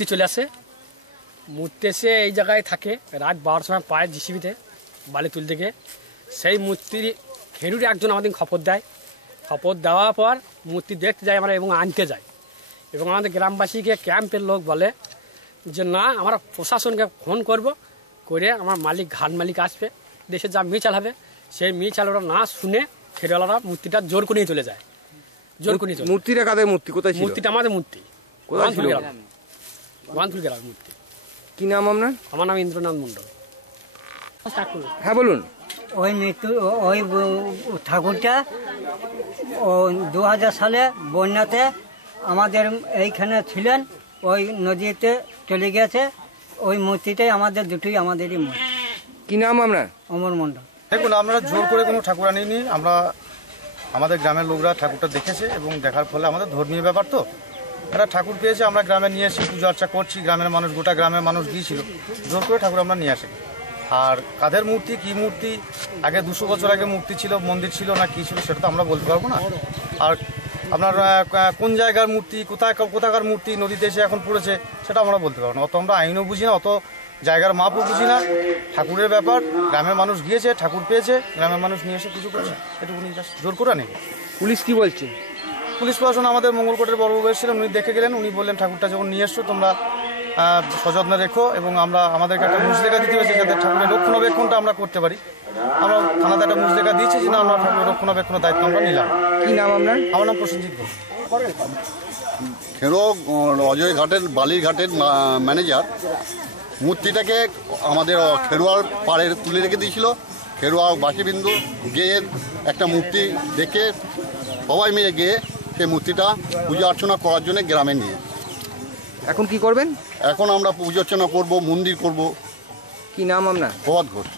মূর্তি চলে আসে, মূর্তি এসে এই জায়গায় থাকে, রাত 12টার সময় পায় জিসিবিতে বালি তুলতে গিয়ে। সেই মূর্তির খেরুরে একজন আমাদের খবর দেয়, খবর দেওয়ার পর মূর্তি দেখতে যাই আমরা এবং আনতে যাই। এবং আমাদের গ্রামবাসীকে ক্যাম্পের লোক বলে যে না, আমরা প্রশাসনকে ফোন করব, করে আমার মালিক ঘাট মালিক আসবে, দেশে যা মিছিল হবে সেই মিছিল ওরা না শুনে ফেরিওয়ালারা মূর্তিটা জোর করে নিয়ে চলে যায়। জোর করে নিয়ে। মূর্তিটা কাদের মূর্তি? কোথায় ছিল? মূর্তিটা আমাদের মূর্তি, কোথায় ছিল? বানতুল গ্রামের মূর্তি। কি নাম আপনার? আমার নাম ইন্দ্রনাথ মণ্ডল। হ্যাঁ বলুন। ওই ঠাকুরটা 2000 সালে বন্যাতে আমাদের এইখানে ছিলেন, ওই নদীতে চলে গেছে। ওই মূর্তিটাই আমাদের, দুটোই আমাদেরই মূর্তি। কি নাম আপনার? অমর মণ্ডল। দেখুন, আমরা জোর করে কোনো ঠাকুর আনিনি। আমরা আমাদের গ্রামের লোকরা ঠাকুরটা দেখেছে এবং দেখার ফলে আমাদের ধর্মীয় ব্যাপার তো একটা ঠাকুর পেয়েছে, আমরা গ্রামে নিয়ে এসে পুজো আর্চা করছি। গ্রামের মানুষ, গোটা গ্রামের মানুষ গিয়েছিল, জোর করে ঠাকুর আমরা নিয়ে আসি। আর কাদের মূর্তি, কি মূর্তি, আগে 200 বছর আগে মূর্তি ছিল, মন্দির ছিল না কি ছিল সেটা তো আমরা বলতে পারবো না। আর আপনার কোন জায়গার মূর্তি, কোথাকার মূর্তি নদীতে এসে এখন পড়েছে সেটা আমরা বলতে পারবো না। অত আমরা আইনও বুঝি না, অত জায়গার মাপও বুঝি না। ঠাকুরের ব্যাপার, গ্রামের মানুষ গিয়েছে, ঠাকুর পেয়েছে, গ্রামের মানুষ নিয়ে এসে পুজো করেছে, এটুকুনি জোর করে নেই। পুলিশ কি বলছে? পুলিশ প্রশাসন আমাদের মঙ্গলকোটের বড়বাবু এসেছিলেন, উনি দেখে গেলেন। উনি বললেন ঠাকুরটা যখন নিয়ে এসছো তোমরা সযত্নে রেখো, এবং আমাদেরকে একটা মুচলেখা দিতে হয়েছে যাতে ঠাকুরের রক্ষণাবেক্ষণটা আমরা করতে পারি। আমরা থানাতে একটা মুচলেখা দিয়েছি যে না, আমরা ঠাকুরের রক্ষণাবেক্ষণের দায়িত্ব আমরা নিলাম। কি নাম আপনার? আমার নাম প্রসেনজিৎ ঘোষ। খেরো অজয় ঘাটের বালির ঘাটের ম্যানেজার মূর্তিটাকে আমাদের খেরোয়ার পাড়ে তুলে রেখে দিয়েছিল। খেরোয়া বাসীবিন্দু গিয়ে একটা মূর্তি দেখে সবাই মিলে গিয়ে সেই মূর্তিটা পুজো অর্চনা করার জন্য গ্রামে নিয়ে। এখন কি করবেন? এখন আমরা পুজো অর্চনা করবো, মন্দির করব। কি নাম আপনার? প্রভাত ঘোষ।